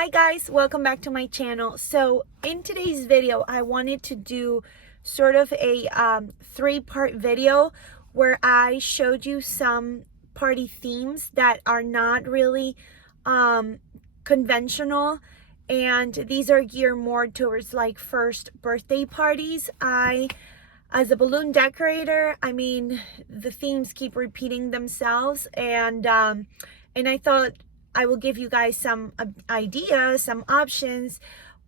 Hi guys, welcome back to my channel. So in today's video, I wanted to do sort of a three-part video where I showed you some party themes that are not really conventional, and these are geared more towards like first birthday parties. As a balloon decorator, I mean, the themes keep repeating themselves, and I thought I will give you guys some ideas, some options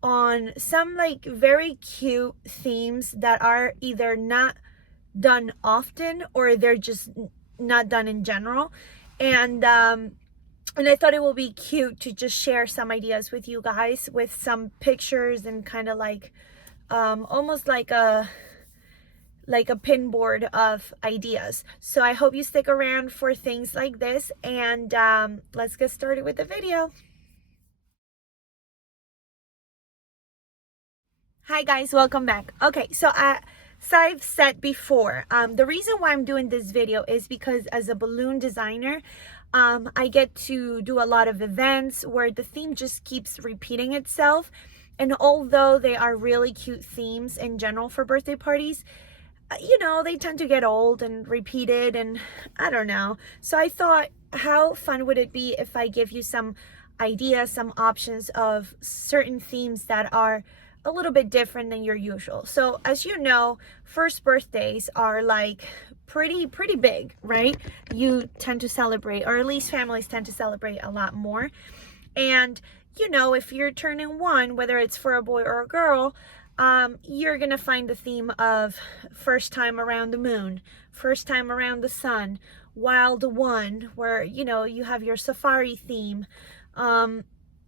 on some like very cute themes that are either not done often or they're just not done in general. And I thought it will be cute to just share some ideas with you guys with some pictures and kind of like almost like a pinboard of ideas. So I hope you stick around for things like this, and let's get started with the video. Hi guys, welcome back. Okay, so I've said before, the reason why I'm doing this video is because as a balloon designer, I get to do a lot of events where the theme just keeps repeating itself. And although they are really cute themes in general for birthday parties, you know, they tend to get old and repeated, and I don't know. So I thought, how fun would it be if I give you some ideas, some options of certain themes that are a little bit different than your usual. So as you know, first birthdays are like pretty big, right? You tend to celebrate, or at least families tend to celebrate a lot more. And you know, if you're turning one, whether it's for a boy or a girl, you're gonna find the theme of first time around the moon, first time around the sun, wild one, where you know you have your safari theme,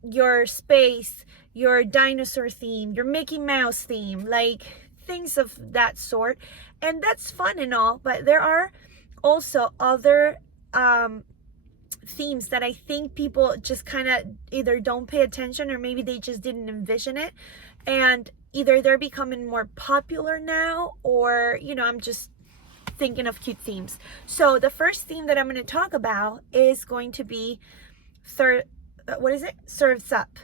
your space, your dinosaur theme, your Mickey Mouse theme, like things of that sort. And that's fun and all, but there are also other themes that I think people just kind of either don't pay attention or maybe they just didn't envision it, and either they're becoming more popular now, or you know, I'm just thinking of cute themes. So the first theme that I'm going to talk about is going to be serves up.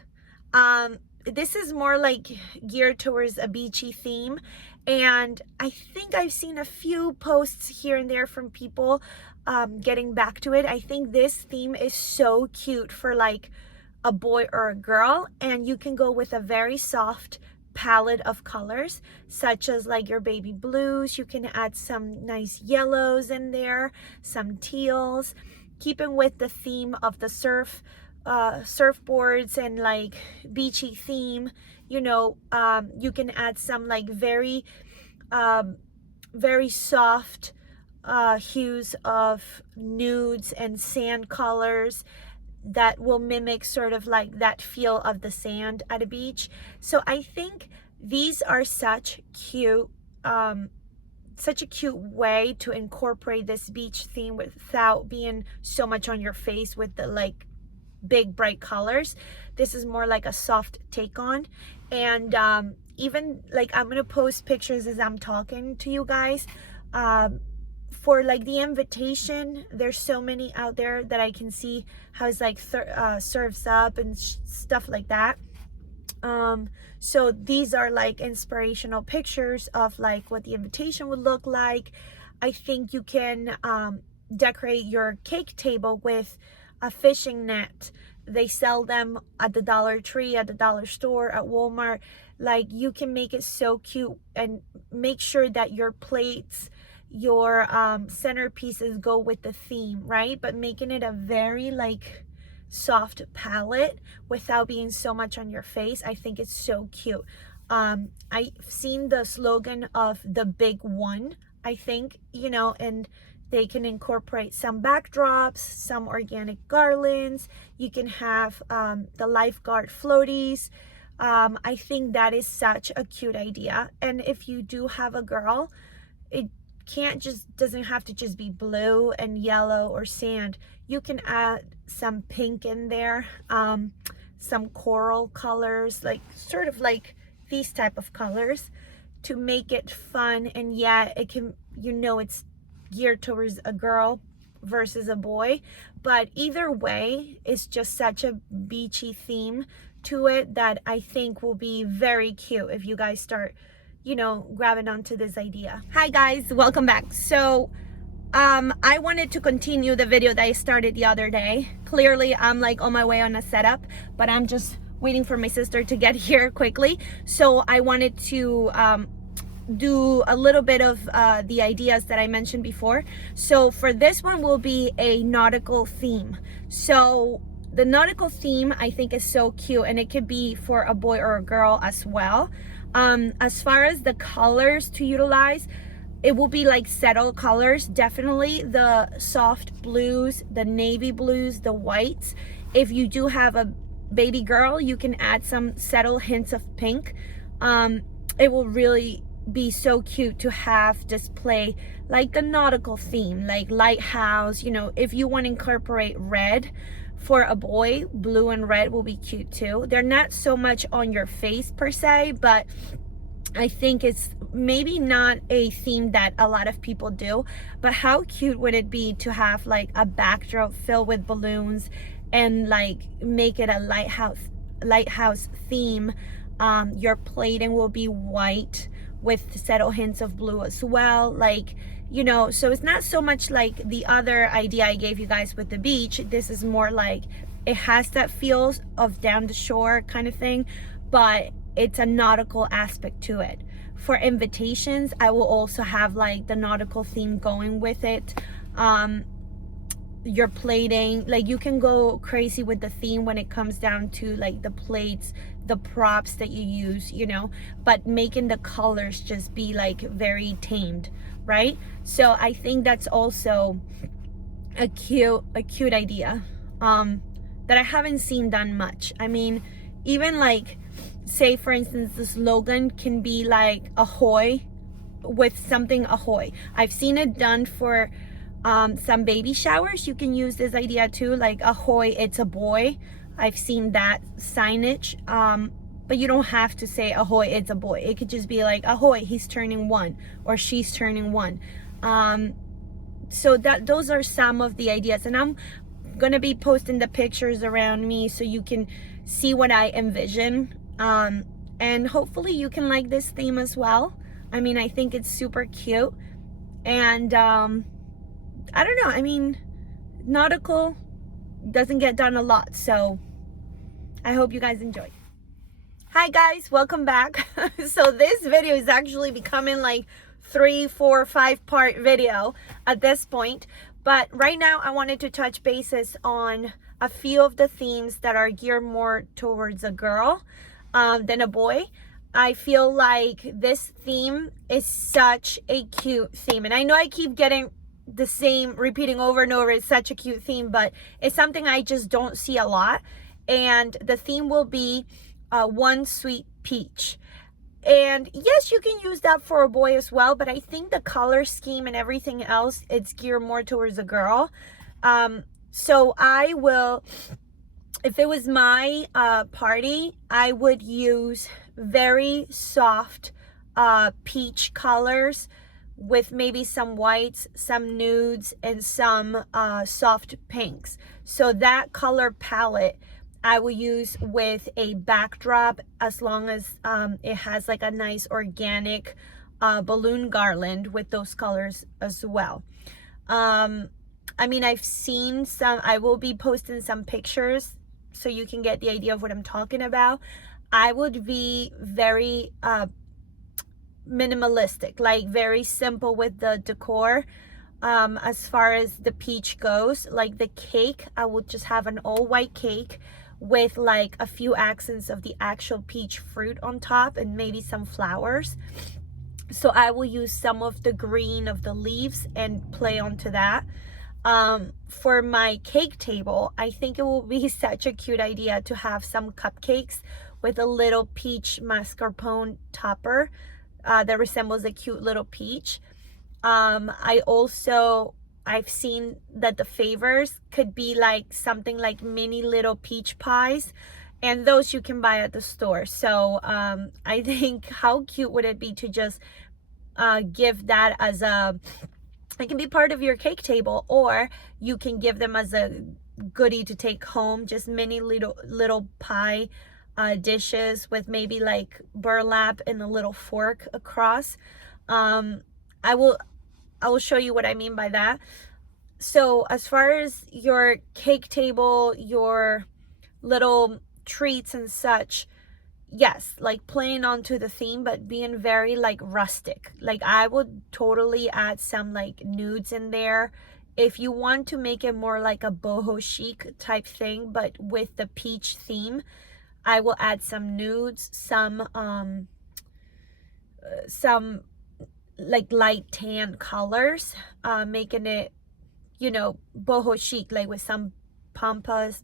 This is more like geared towards a beachy theme, and I think I've seen a few posts here and there from people getting back to it. I think this theme is so cute for like a boy or a girl, and you can go with a very soft palette of colors, such as like your baby blues. You can add some nice yellows in there, some teals, keeping with the theme of the surfboards and like beachy theme. You know, you can add some like very soft hues of nudes and sand colors that will mimic sort of like that feel of the sand at a beach. So I think these are such a cute way to incorporate this beach theme without being so much on your face with the like big bright colors. This is more like a soft take on. And even like I'm gonna post pictures as I'm talking to you guys for like the invitation. There's so many out there that I can see how it's like serves up and stuff like that. So these are like inspirational pictures of like what the invitation would look like. I think you can decorate your cake table with a fishing net. They sell them at the Dollar Tree, at the dollar store, at Walmart. Like, you can make it so cute and make sure that your plates, your centerpieces go with the theme, right? But making it a very like soft palette without being so much on your face. I think it's so cute. I've seen the slogan of the big one, I think, you know, and they can incorporate some backdrops, some organic garlands. You can have the lifeguard floaties. I think that is such a cute idea. And if you do have a girl, it doesn't have to just be blue and yellow or sand. You can add some pink in there, some coral colors, like sort of like these type of colors, to make it fun. And yeah, it can, you know, it's geared towards a girl. versus a boy. But either way, it's just such a beachy theme to it that I think will be very cute if you guys start, you know, grabbing onto this idea. Hi guys, welcome back. So I wanted to continue the video that I started the other day. Clearly I'm like on my way on a setup, but I'm just waiting for my sister to get here quickly. So I wanted to do a little bit of the ideas that I mentioned before. So for this one will be a nautical theme. So the nautical theme I think is so cute, and it could be for a boy or a girl as well. As far as the colors to utilize, it will be like settle colors, definitely the soft blues, the navy blues, the whites. If you do have a baby girl, you can add some settle hints of pink. It will really be so cute to have display like a nautical theme, like lighthouse. You know, if you want to incorporate red for a boy, blue and red will be cute too. They're not so much on your face per se, but I think it's maybe not a theme that a lot of people do. But how cute would it be to have like a backdrop filled with balloons and like make it a lighthouse theme. Your plating will be white with subtle hints of blue as well, like, you know. So it's not so much like the other idea I gave you guys with the beach. This is more like it has that feels of down the shore kind of thing, but it's a nautical aspect to it. For invitations, I will also have like the nautical theme going with it. Your plating, like you can go crazy with the theme when it comes down to like the plates, the props that you use, you know, but making the colors just be like very tamed, right? So I think that's also a cute idea that I haven't seen done much. I mean, even like, say for instance, the slogan can be like ahoy with something ahoy. I've seen it done for some baby showers. You can use this idea too, like ahoy, it's a boy. I've seen that signage, but you don't have to say ahoy, it's a boy. It could just be like ahoy, he's turning 1 or she's turning 1. So that those are some of the ideas, and I'm gonna be posting the pictures around me so you can see what I envision, and hopefully you can like this theme as well. I mean, I think it's super cute, and I don't know, I mean, nautical doesn't get done a lot, so I hope you guys enjoy. Hi guys, welcome back. So this video is actually becoming like 3, 4, 5 part video at this point, but right now I wanted to touch bases on a few of the themes that are geared more towards a girl than a boy. I feel like this theme is such a cute theme, and I know I keep getting the same repeating over and over. It's such a cute theme, but it's something I just don't see a lot. And the theme will be one sweet peach. And yes, you can use that for a boy as well, but I think the color scheme and everything else, it's geared more towards a girl. So I will, if it was my party, I would use very soft peach colors with maybe some whites, some nudes, and some soft pinks. So that color palette I will use with a backdrop, as long as it has like a nice organic balloon garland with those colors as well. I mean, I've seen some, I will be posting some pictures so you can get the idea of what I'm talking about. I would be very minimalistic, like very simple with the decor. As far as the peach goes, like the cake, I would just have an all white cake with like a few accents of the actual peach fruit on top and maybe some flowers. So I will use some of the green of the leaves and play onto that. For my cake table, I think it will be such a cute idea to have some cupcakes with a little peach mascarpone topper that resembles a cute little peach. I've seen that the favors could be like something like mini little peach pies, and those you can buy at the store. So I think how cute would it be to just give that as a it can be part of your cake table, or you can give them as a goodie to take home, just mini little pie dishes with maybe like burlap and a little fork across. um I will show you what I mean by that. So as far as your cake table, your little treats and such, yes, like playing onto the theme, but being very like rustic. Like I would totally add some like nudes in there. If you want to make it more like a boho chic type thing, but with the peach theme, I will add some nudes, some like light tan colors, making it, you know, boho chic, like with some pampas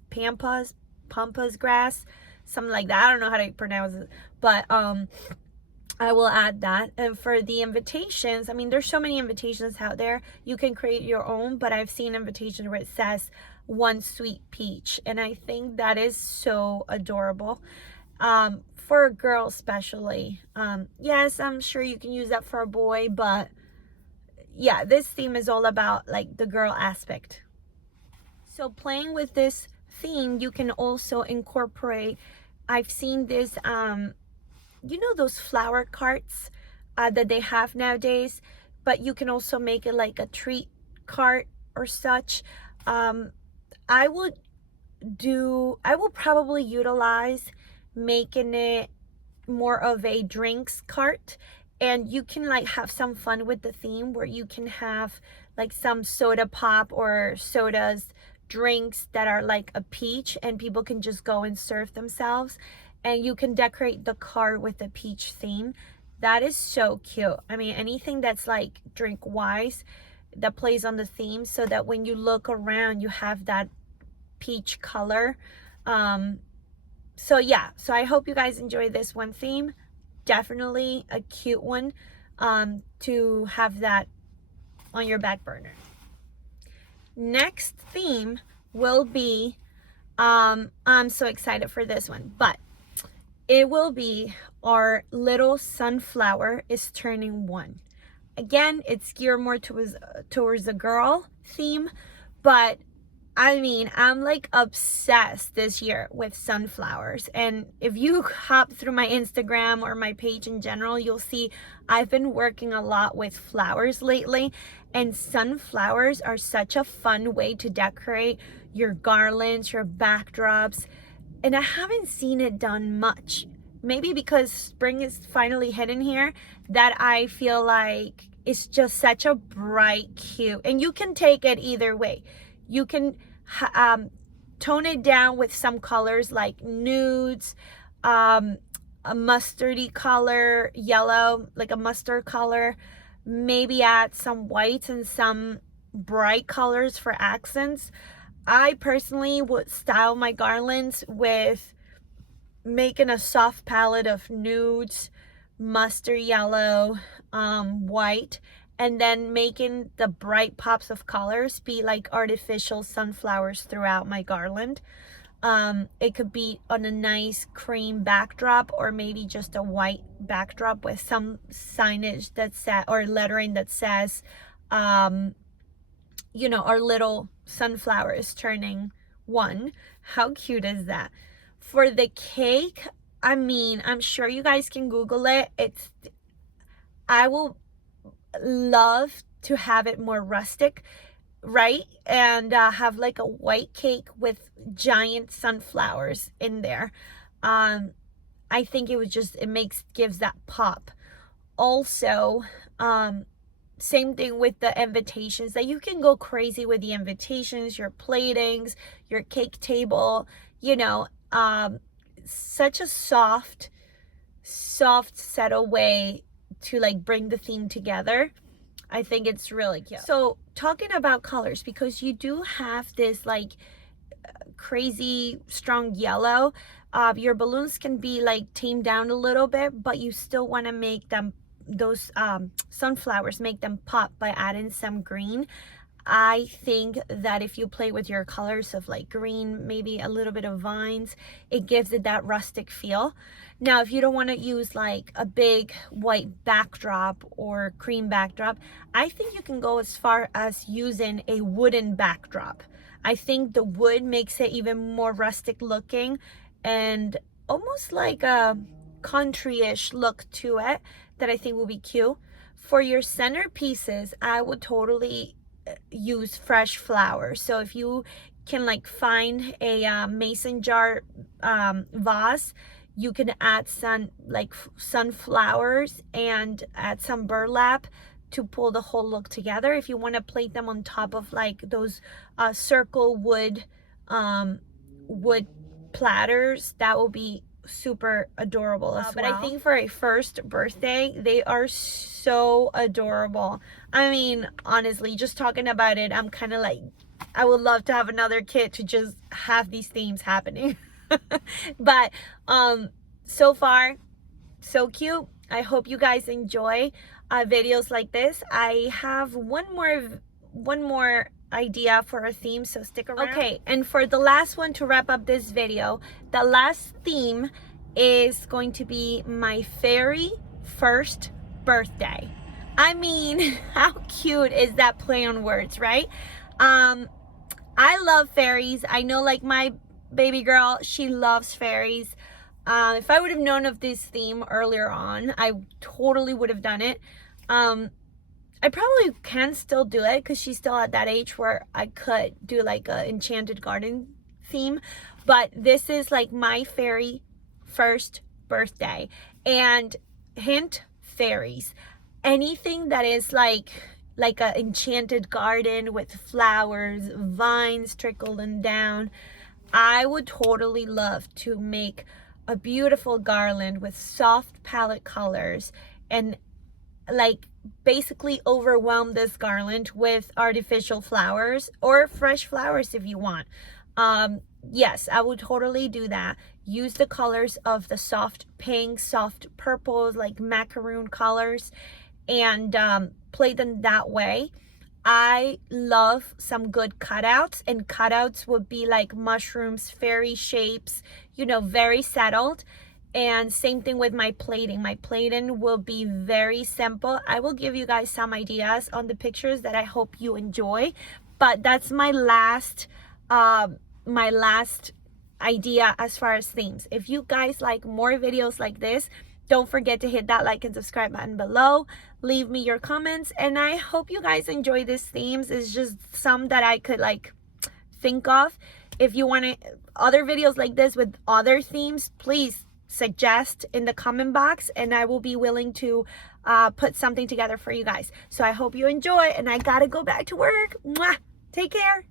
grass, something like that. I don't know how to pronounce it, but I will add that. And for the invitations, I mean, there's so many invitations out there. You can create your own, but I've seen invitations where it says one sweet peach, and I think that is so adorable. For a girl especially. Yes, I'm sure you can use that for a boy, but yeah, this theme is all about like the girl aspect. So playing with this theme, you can also incorporate, I've seen this, you know, those flower carts that they have nowadays, but you can also make it like a treat cart or such. um, I would probably utilize making it more of a drinks cart, and you can like have some fun with the theme where you can have like some soda pop or sodas, drinks that are like a peach, and people can just go and serve themselves, and you can decorate the cart with the peach theme. That is so cute. I mean, anything that's like drink wise that plays on the theme, so that when you look around you have that peach color. So yeah, so I hope you guys enjoy this one theme. Definitely a cute one to have that on your back burner. Next theme will be, I'm so excited for this one, but it will be our little sunflower is turning 1. Again, it's geared more towards a girl theme, but I mean, I'm like obsessed this year with sunflowers. And if you hop through my Instagram or my page in general, you'll see I've been working a lot with flowers lately. And sunflowers are such a fun way to decorate your garlands, your backdrops. And I haven't seen it done much. Maybe because spring is finally hidden here, that I feel like it's just such a bright, cute, and you can take it either way. You can tone it down with some colors like nudes, a mustardy color, yellow, like a mustard color, maybe add some whites and some bright colors for accents. I personally would style my garlands with making a soft palette of nudes, mustard yellow, white, and then making the bright pops of colors be like artificial sunflowers throughout my garland. It could be on a nice cream backdrop, or maybe just a white backdrop with some signage that says, or lettering that says, you know, our little sunflower is turning 1. How cute is that? For the cake, I mean, I'm sure you guys can Google it. I will love to have it more rustic, right? And have like a white cake with giant sunflowers in there. I think gives that pop. Also, same thing with the invitations, that you can go crazy with the invitations, your platings, your cake table, you know, such a soft settle way to like bring the theme together. I think it's really cute. So talking about colors, because you do have this like crazy strong yellow, your balloons can be like tamed down a little bit, but you still want to make them, those sunflowers, make them pop by adding some green. I think that if you play with your colors of like green, maybe a little bit of vines, it gives it that rustic feel. Now, if you don't want to use like a big white backdrop or cream backdrop, I think you can go as far as using a wooden backdrop. I think the wood makes it even more rustic looking and almost like a country-ish look to it that I think will be cute. For your centerpieces, I would totally use fresh flowers. So if you can like find a mason jar vase, you can add some like sunflowers and add some burlap to pull the whole look together. If you want to plate them on top of like those circle wood platters, that will be super adorable as well. But I think for a first birthday, they are so adorable. I mean, honestly, just talking about it, I'm kind of like, I would love to have another kid to just have these themes happening. But so far, so cute. I hope you guys enjoy videos like this. I have one more idea for a theme, so stick around. Okay, and for the last one to wrap up this video, the last theme is going to be my fairy first birthday. I mean, how cute is that play on words, right? I love fairies. I know like my baby girl, she loves fairies. If I would have known of this theme earlier on, I totally would have done it. I probably can still do it because she's still at that age where I could do like a enchanted garden theme. But this is like my fairy first birthday. And hint, fairies. Anything that is like a enchanted garden with flowers, vines trickling down. I would totally love to make a beautiful garland with soft palette colors and like basically overwhelm this garland with artificial flowers or fresh flowers if you want. Yes, I would totally do that. Use the colors of the soft pinks, soft purples, like macaroon colors, and play them that way. I love some good cutouts, and cutouts would be like mushrooms, fairy shapes, you know, very settled. And same thing with my plating. My plating will be very simple. I will give you guys some ideas on the pictures that I hope you enjoy. But that's my last idea as far as themes. If you guys like more videos like this, don't forget to hit that like and subscribe button below. Leave me your comments, and I hope you guys enjoy these themes. It's just some that I could like think of. If you want other videos like this with other themes, please suggest in the comment box, and I will be willing to put something together for you guys. So I hope you enjoy, and I gotta go back to work. Mwah! Take care.